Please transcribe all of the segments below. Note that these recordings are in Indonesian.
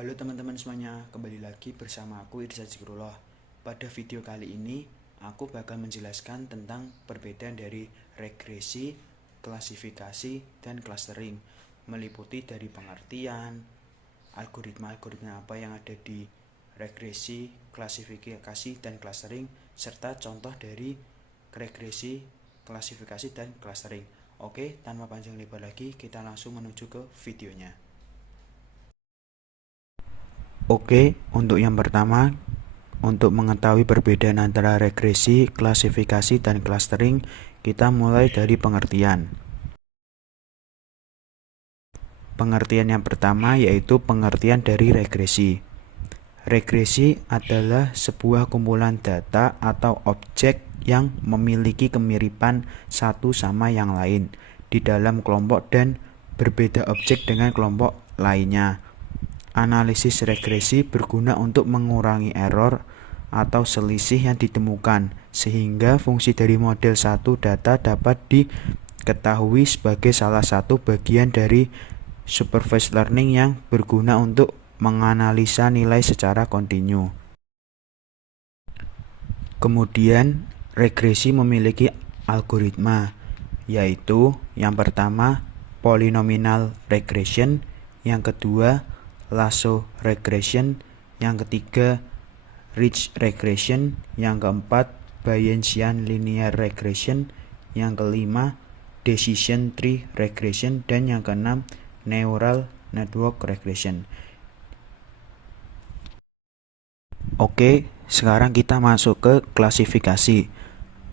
Halo teman-teman semuanya, kembali lagi bersama aku Irsa Zikrullah. Pada video kali ini, aku bakal menjelaskan tentang perbedaan dari regresi, klasifikasi, dan clustering, meliputi dari pengertian, algoritma-algoritma apa yang ada di regresi, klasifikasi, dan clustering, serta contoh dari regresi, klasifikasi, dan clustering. Oke, tanpa panjang lebar lagi, kita langsung menuju ke videonya. Oke, untuk yang pertama, untuk mengetahui perbedaan antara regresi, klasifikasi, dan clustering, kita mulai dari pengertian. Pengertian yang pertama yaitu pengertian dari regresi. Regresi adalah sebuah kumpulan data atau objek yang memiliki kemiripan satu sama yang lain di dalam kelompok dan berbeda objek dengan kelompok lainnya. Analisis regresi berguna untuk mengurangi error atau selisih yang ditemukan, sehingga fungsi dari model satu data dapat diketahui sebagai salah satu bagian dari supervised learning yang berguna untuk menganalisa nilai secara kontinu. Kemudian, regresi memiliki algoritma, yaitu yang pertama polynomial regression, yang kedua lasso regression, yang ketiga ridge regression, yang keempat Bayesian linear regression, yang kelima decision tree regression, dan yang keenam neural network regression. Oke, sekarang kita masuk ke klasifikasi.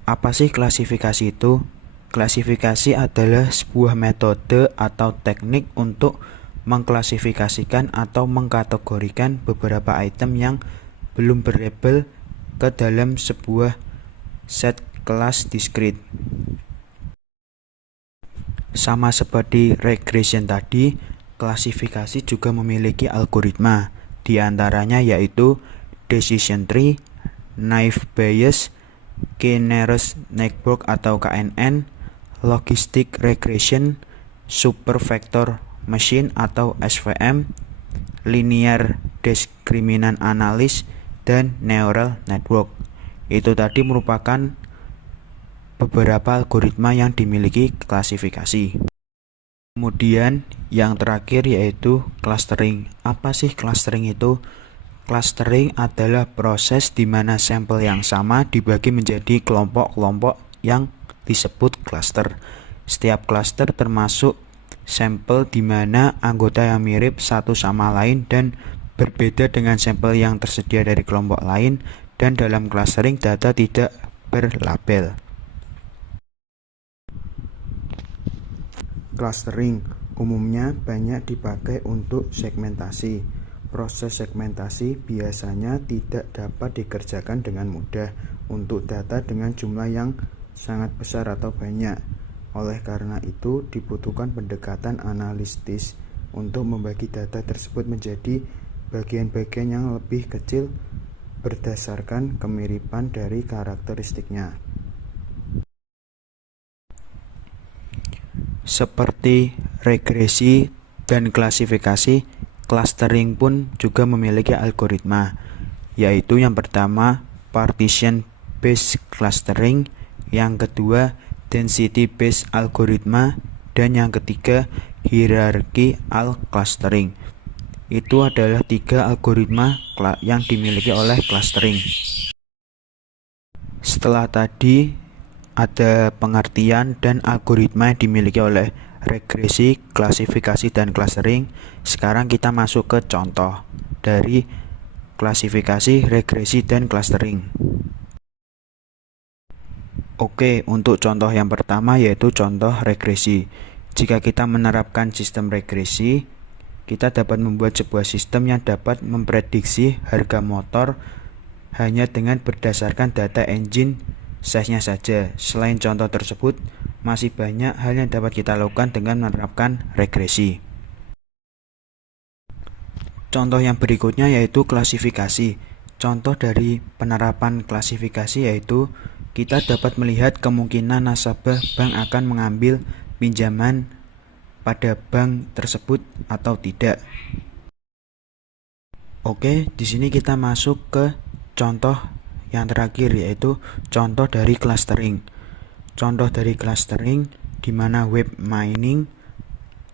Apa sih klasifikasi itu? Klasifikasi adalah sebuah metode atau teknik untuk mengklasifikasikan atau mengkategorikan beberapa item yang belum berlabel ke dalam sebuah set kelas discrete. Sama seperti regression tadi, klasifikasi juga memiliki algoritma, di antaranya yaitu decision tree, naive Bayes, k-nearest network atau KNN, logistic regression, supervector machine atau SVM, linear discriminant analysis, dan neural network. Itu tadi merupakan beberapa algoritma yang dimiliki klasifikasi. Kemudian yang terakhir yaitu clustering. Apa sih clustering itu? Clustering adalah proses di mana sampel yang sama dibagi menjadi kelompok-kelompok yang disebut cluster. Setiap cluster termasuk sampel di mana anggota yang mirip satu sama lain dan berbeda dengan sampel yang tersedia dari kelompok lain, dan dalam clustering data tidak berlabel. Clustering umumnya banyak dipakai untuk segmentasi. Proses segmentasi biasanya tidak dapat dikerjakan dengan mudah untuk data dengan jumlah yang sangat besar atau banyak. Oleh karena itu, dibutuhkan pendekatan analitis untuk membagi data tersebut menjadi bagian-bagian yang lebih kecil berdasarkan kemiripan dari karakteristiknya. Seperti regresi dan klasifikasi, clustering pun juga memiliki algoritma, yaitu yang pertama partition based clustering, yang kedua density based algoritma, dan yang ketiga hierarchical clustering. Itu adalah 3 algoritma yang dimiliki oleh clustering. Setelah tadi ada pengertian dan algoritma yang dimiliki oleh regresi, klasifikasi, dan clustering. Sekarang kita masuk ke contoh dari klasifikasi, regresi, dan clustering. Oke, untuk contoh yang pertama yaitu contoh regresi. Jika kita menerapkan sistem regresi, kita dapat membuat sebuah sistem yang dapat memprediksi harga motor hanya dengan berdasarkan data engine size-nya saja. Selain contoh tersebut, masih banyak hal yang dapat kita lakukan dengan menerapkan regresi. Contoh yang berikutnya yaitu klasifikasi. Contoh dari penerapan klasifikasi yaitu kita dapat melihat kemungkinan nasabah bank akan mengambil pinjaman pada bank tersebut atau tidak. Oke, di sini kita masuk ke contoh yang terakhir, yaitu contoh dari clustering. Contoh dari clustering di mana web mining,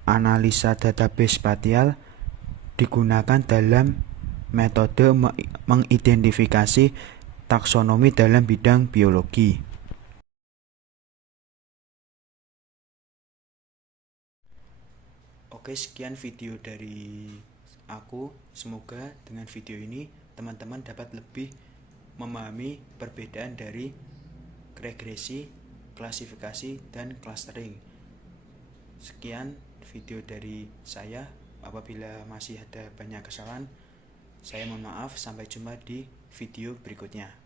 analisa database spatial digunakan dalam metode mengidentifikasi taksonomi dalam bidang biologi. Oke, sekian video dari aku. Semoga dengan video ini teman-teman dapat lebih memahami perbedaan dari regresi, klasifikasi, dan clustering. Sekian video dari saya. Apabila masih ada banyak kesalahan, saya mohon maaf. Sampai jumpa di video berikutnya.